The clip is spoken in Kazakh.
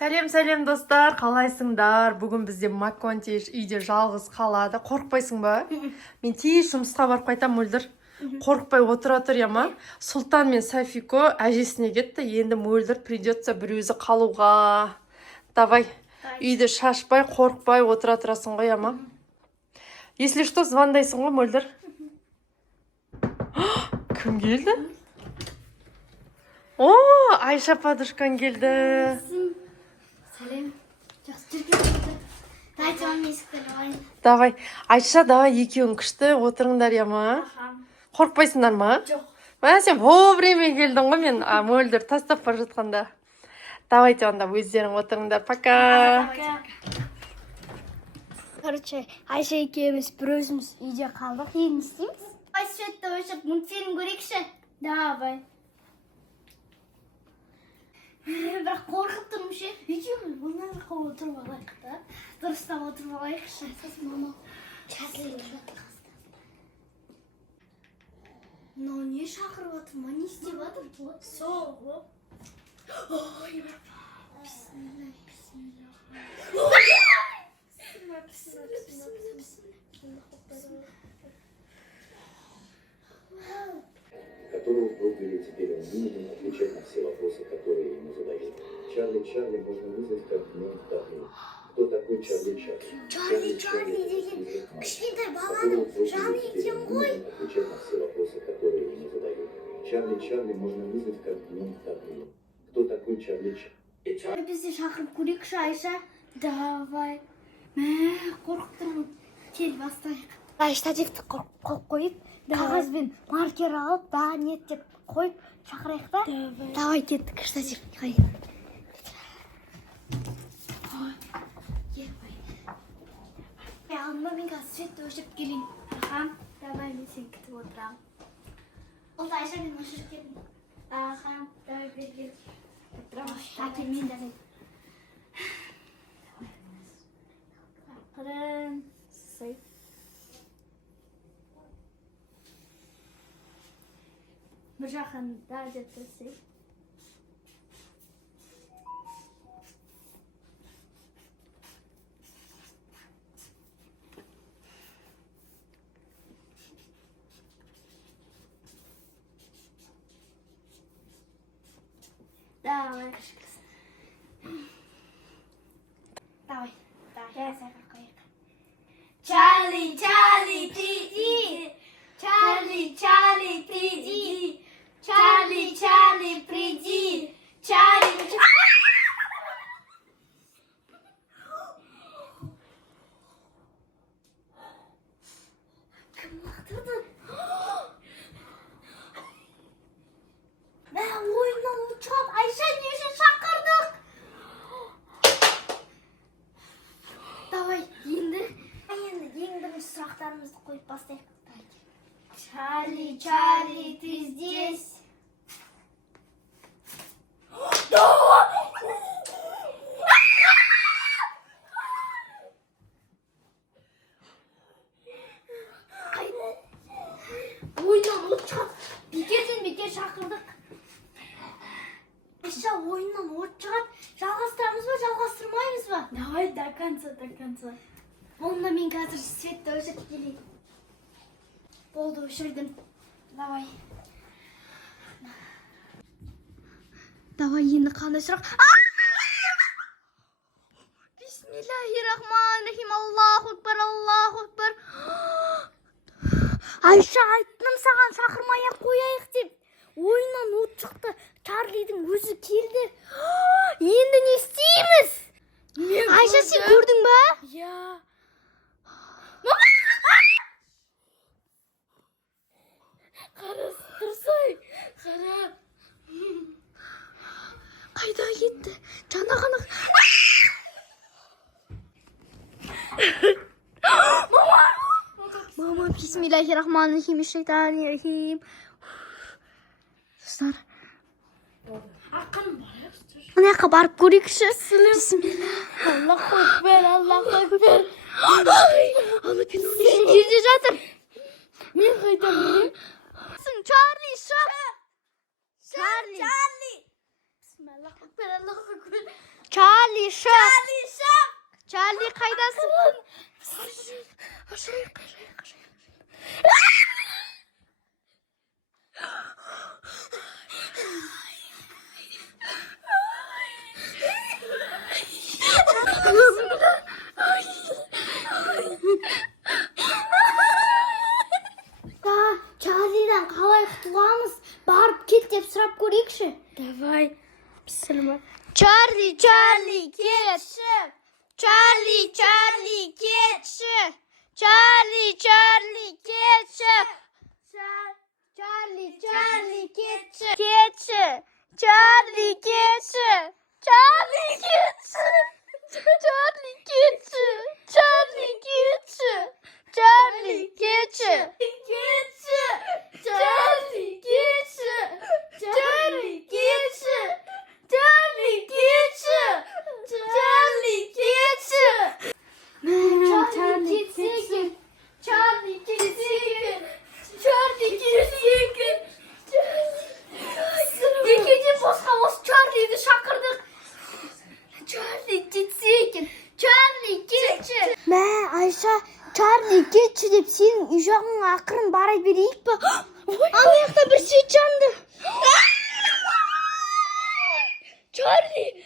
Сәлем достар, қалайсыңдар? Бүгін бізде Макконтеш үйде жалғыз қалады. Қорықпайсың ба? Мен тез жұмысқа барып қайтам, мөлдір. Қорықпай отыра тұр, ма? Сұлтан мен Сафико әжесіне кетті. Енді мөлдір придется бір өзі қалуға. Давай, үйді шашпай, қорықпай отыра тұрасың ғой, ма? Если что, звондайсың ғой, мөлдір. Кім келді? О, Айша подружкаң келді. Сәлем. Жақсы жүрген. Дайте вам есікті алайын. Давай, Айша, давай екеуің күшті отырыңдар, ма? Қорықпайсыңдар ма? Жоқ. Мә, сен вовремя келдің ғой, мен мөлдір тастап бара жатқанда. Давайте онда өздерің отырыңдар. Пока. Короче, Айша екеуміз бір өзіміз үйде қалдық. Енді не істейміз? Светті өшіп мультфильм көрейікші. Давай. Бірақ қорқып тұрмын ше. Екеуміз бұнан қол отырып алайық та. Дұрыстап отырып алайықшы. Сосын мама кәсілі жатыр. Мынау не шақырып отыр ма? Не істеп отыр? Соғып. Ой, бисмилlah, которого в Бруклине теперь он вынужден отвечать на все вопросы, которые ему задают. Чарли можно вызвать как днем. Кто такой Чарли? Чарли деген кішкентай баланың жаны екен ғой. Отвечать на все вопросы, которые ему задают. Чарли можно вызвать как днем. Кто такой Чарли? Бізді шақырып көрейікші, Айша. Давай. Мә, қорқып тұрмын. Кел, бастайық. Штативті қойып қойып, қағазбен маркер алып, да нет деп қойып шақырайық та. Давай кеттік, штатив қойып. Алдыма мен қазір светті өшіп келейін. Давай, мен сен күтіп отырам. Ол Айша, мен өшіп келдім. Давай бергел. Әкел, мен дәлей. Қырын, сый. Бір жақында деп тұрсай. Давай, кішкісін. Давай, я сәкір қойық. Чарли, приди! Чарли, приди! Чарли, приди! Кім лақтырды? Мә, ойыннан ұшқан Айша нешін шақырдық? Давай, енді бірінші сұрақтарымызды қойып бастайық. Чарли, ты здесь? Ойыннан ұшқан. Бекер шақырдық. Айша, ойыннан ұшқан. Жалғастырамыз ба, жалғастырмаймыз ба? Давай, до конца. Онда мен қазір светті өшіп келейін. Болды, өшірдім. Давай, енді қандай сұрақ? Бисмиллахиррахманиррахим. Аллаху акбар. Айша, айттым саған шақырмай-ақ қояйық деп. Ойыннан от шықты. Чарлидің өзі келді. Енді не істейміз? Айша, сен көрдің ба? Я. Тұрсай, қара. Қайда кетті? Жана қанық. Мама, бисмиллахиррахманиррахим. Достар. Мына жаққа барып көрейікші. Бисмилла. Аллаху акбар. Ана пенің жерде жатыр. Мен қайдан білем? Чарли, Чарли. Чарли, Charlie qaydasın? Charlie'den қалай құтыламыз? Барып кет деп сұрап көрейікші. Давай. Bismillah. Charlie ketші. Charlie ketші. Charlie ketші. Charlie ketші. Ketші. Charlie ketші. Charlie ketші. Charlie ketші. Charlie ketші. Charlie ketші. Charlie ketші. Charlie ketші. Charlie ketші. Charlie ketші. Charlie ketші. Charlie ketші. Charlie ketші. Екеуде босқа осы Чарлиді шақырдық. Charlie кетсе екен. Charlie кетші. Мә, Айша, Charlie кетші деп сенің үй жағыңа ақырын бара берейік па? Ана жақта бір свет жанды. Charlie